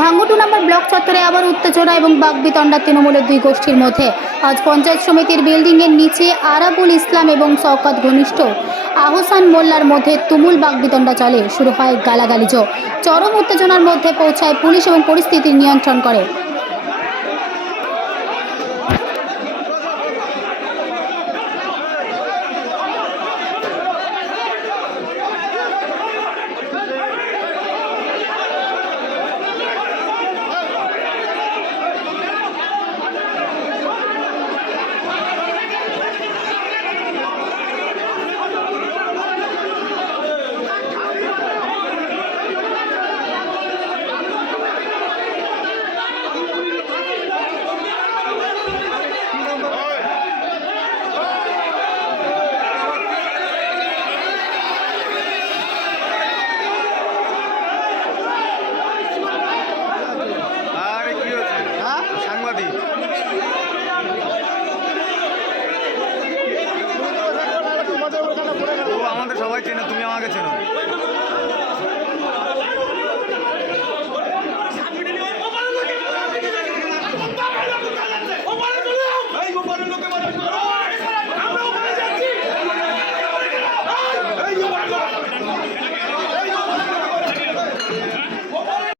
ভাঙ্গুটু নম্বর block চত্বরে আবার উত্তেজনা এবং বাকবিতণ্ডা তৃণমূলের দুই গোষ্ঠীর মধ্যে। আজ পঞ্চায়েত সমিতির বিল্ডিংয়ের নিচে আরাবুল ইসলাম এবং শওকত ঘনিষ্ঠ আহসান মোল্লার মধ্যে তুমুল বাকবিতণ্ডা চলে। শুরু হয় গালাগালিজ। চরম উত্তেজনার মধ্যে পৌঁছায় পুলিশ এবং পরিস্থিতি নিয়ন্ত্রণ করে। ও আমাদের সবাই চেনে, তুমি আমাকে চেনো।